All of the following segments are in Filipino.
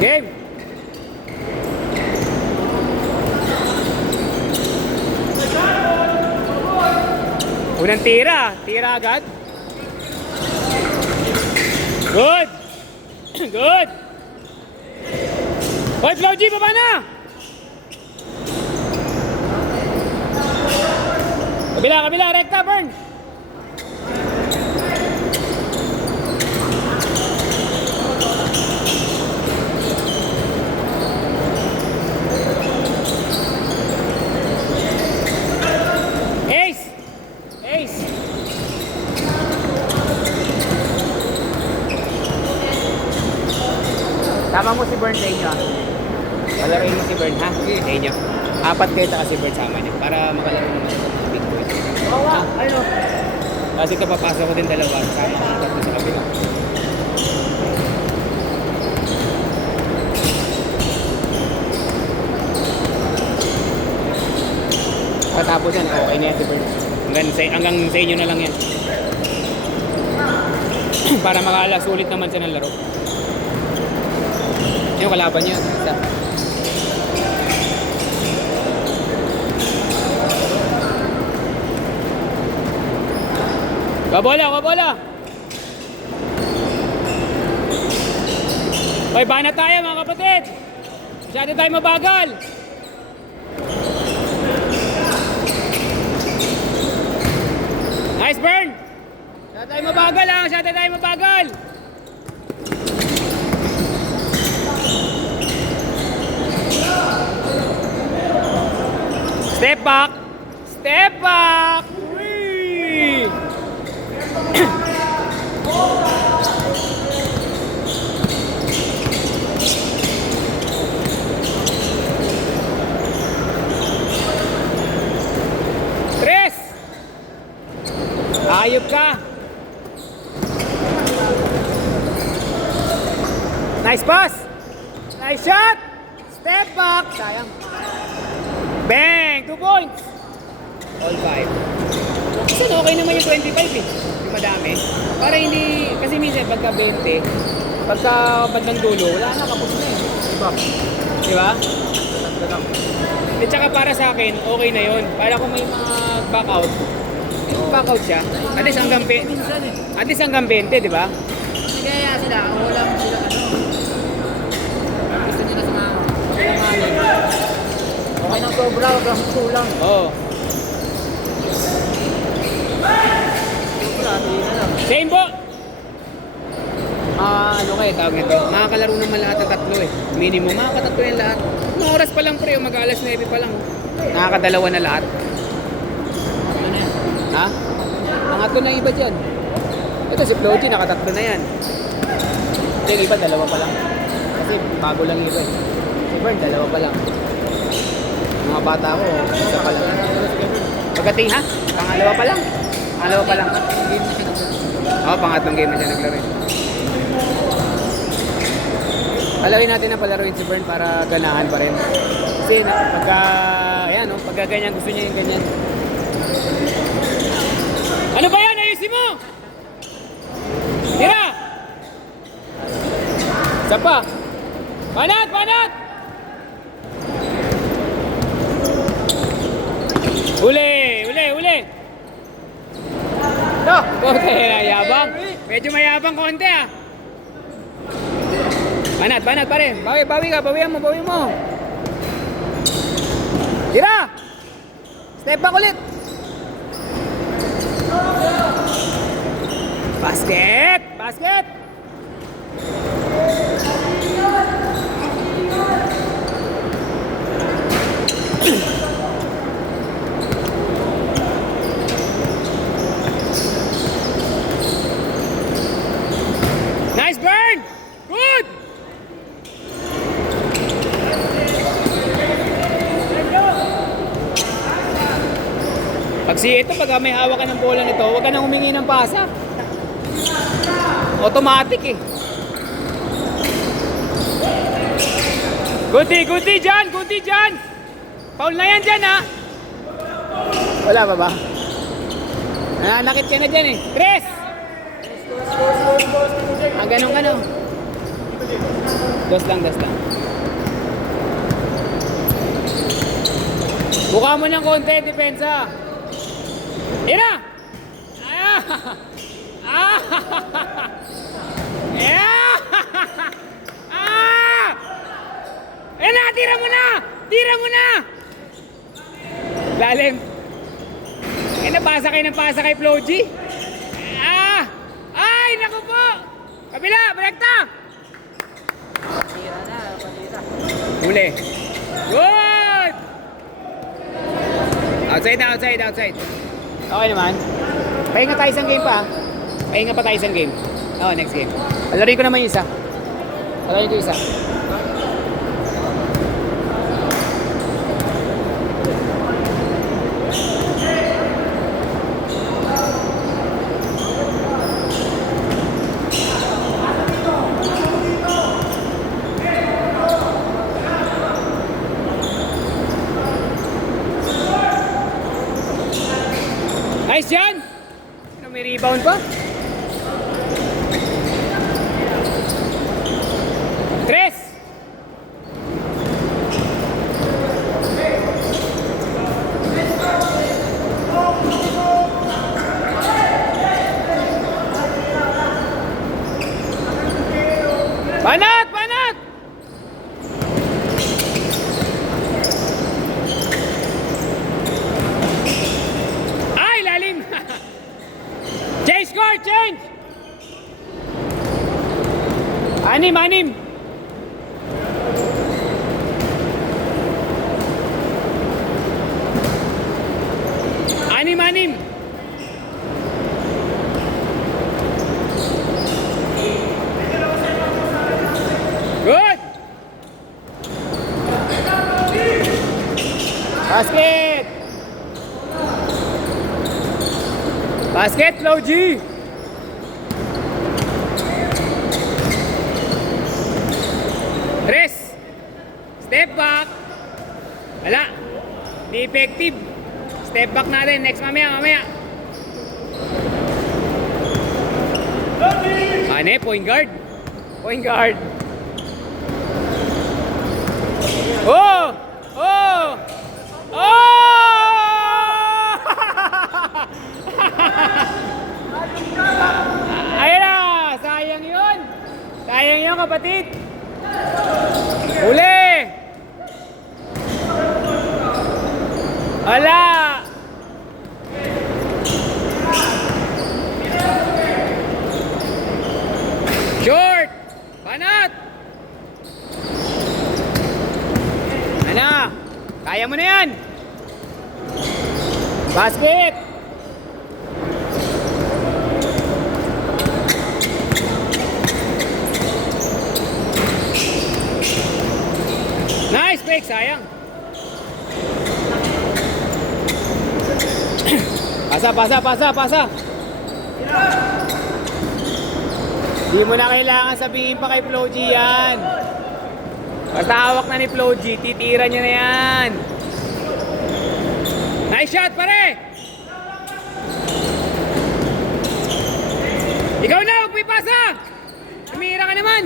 Game! Unang tira. Tira agad. Good! Good! Hoy, Flo G, baba na! Kabila, kabila, rekta, burn! Ace! Ace! Tama mo si Burn sa inyo. Palarin mo si Burn, ha? Sa inyo. 4 kayo taka si Burn sama niyo para makalaro naman sa big boy. Oo, ano? Kasi ito papasok ko din dalawa. Sama ka tatlo sa kabila. Patapos yan, okay na yan si Burn. Hanggang sa inyo na lang yan. Para makala, sulit naman siya ng laro. Yung kalaban niya. Kabola, kabola! Hoy, bana tayo mga kapatid! Masyado tayo mabagal! Nice burn! Masyado tayo mabagal ha! Masyado tayo mabagal! Step back! Step back! Whee! Tres! Ayop ka! Nice pass! Nice shot! Step back! Sayang. Bang! 2 points! All 5. Kasi okay naman yung 25 eh. Yung madami. Para hindi, kasi minsan pagka 20, pagka bandang dulo, wala na, kapos na eh. Diba? Diba? At saka para sa akin, okay na yun. Para kung may mga back-out, back-out siya. At least hanggang 20, at least hanggang 20, diba? Nagaya sila, wala mo sila gusto nila sa mga okay nang sobra, huwag lang kulang. Oo. Same po! Ano kayo tawag nito? Makakalaro naman lahat ng tatlo eh. Minimum, makakatatlo yung lahat. Mga oras pa lang pre, mag-alas 9 pa lang. Nakakadalawa na lahat. Ano na yan? Ha? Pangatlo na iba dyan. Ito si Floji, nakatatlo na yan. Yung iba, dalawa pa lang. Kasi bago lang iba eh. Si Bern, dalawa pa lang. Mga bata ko, isa pa lang. Pagdating ha? Pangalawa pa lang. Pangalawa pa lang. Game na siya nagsasabi. Oo, pangatlong game na siya naglaro. Palarin natin ang palaruin si Bern para ganahan pa rin. Kasi pagka, ayan, no, pagka ganyan, gusto niya yung ganyan. Ano ba yan? Ayusin mo! Tira! Isa pa! Panat! Panat! Uli! Uli! Uli! No! Okay, yabang. Medyo mayabang konti ah. Banat, banat pare. Bawi, bawi ka. Bawian mo, bawi mo. Tira! Step back ulit. Basket! Basket! Nice burn! Good! Pag may hawak ka ng bola nito, huwag ka nang humingi ng pasa. Automatic eh. Guti dyan! Guti dyan! Foul na yan dyan ha! Wala pa ba? Nananakit ka na dyan eh. Tres! Ganun. Dos lang. Buka mo ng konti, depensa. Ira! Ah! Ah! Yeah! Ah! Ayan na, tira mo na! Tira mo na! Lalim. Eh, napasa kay Flo G. Ah! Ay, naku po! Kabila, balagta! Tira na, patira. Huli. Good! Outside. Okay naman. Pahinga tayo isang game pa. Pahinga pa tayo isang game. Next game. Alarin ko naman yung isa. Alarin ko yung isa. Nice yan! May rebound pa. Tres! Banat! Ay, lalim! Change score, change! Anim. Anim. Good! Basket, Flo G! Tres! Step back! Wala! Di effective! Step back natin, next mamaya! Ane, point guard! Oh! Ayun na! Sayang yun, kapatid! Uli! Wala! Short! Banat! Ano? Kaya mo na yan! Basket! Nice break, sayang! Pasa! Di mo na kailangan sabihin pa kay Flo G yan. Basta hawak na ni Flo G, titira niya na yan. Nice shot, pare! Ikaw na, huwag mo ipasa! Tumira ka naman!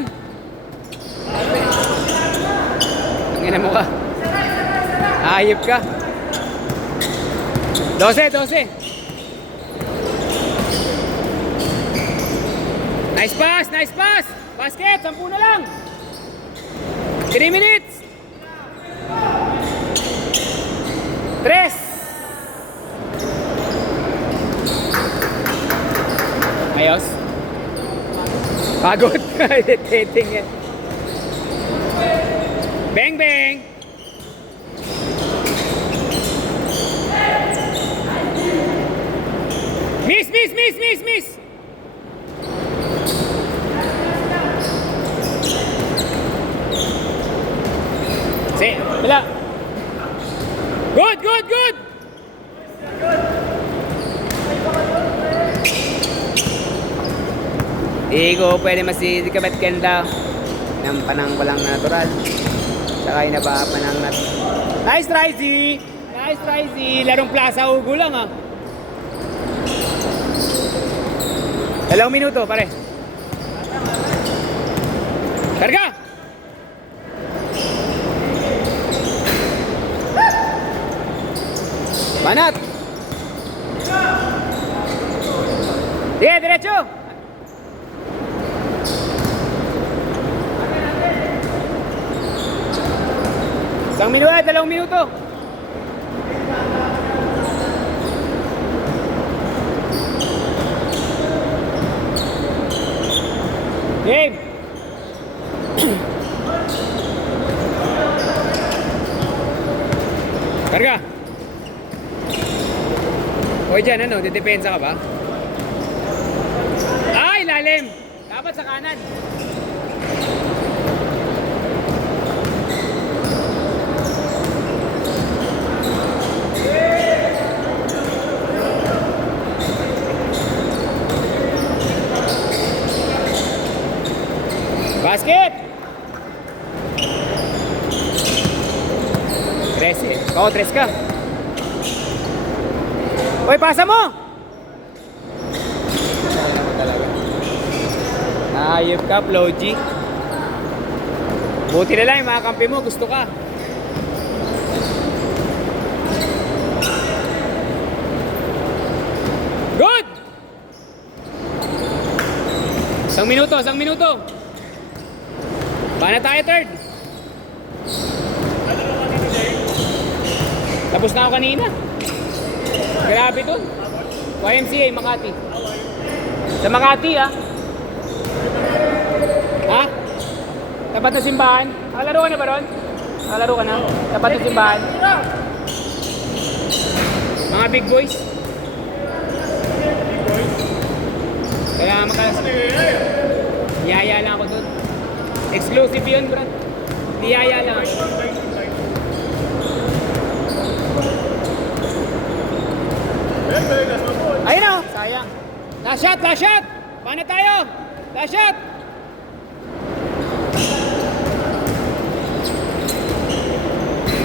Tangina mo ka. Ayop ka. 12. Nice pass! Basket, 10 na lang! 3 minutes! 3! Ayos? Pagod! Irritating yan. Bang! Miss! Say, wala. Good! Di ko pwede masikabat ganda ng panang walang natural. Saka na ba panang Nice try, Z! Larong Plaza Ugo lang, ha. 2 minuto, pare. Karga! Banat! Sige, diretso! Isang minuto, 2 minuto. Game! Karga! O dyan, ano, didepensa ka ba? Ay, lalim! Dapat sa kanan. Basket! 13. Oo, 3 ka. Uy, pasa mo! Ayop ka, Floji. Buti na lang yung mga kampi mo, gusto ka. Good! 1 minuto, 1 minuto. Bana tayo, third. Tapos na ako kanina. Grabe dun. YMCA, Makati. Sa Makati, ha? Ha? Tapat na simbahan? Nakalaro ka na ba ron? Nakalaro ka na? Tapat na simbahan? Mga big boys? Kaya niyaya lang ako dun. Exclusive yun, Brad. Niyaya lang ako. Ayun o! Sayang. Last shot! Last shot! Paano tayo? Last shot!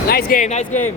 Nice game, nice game.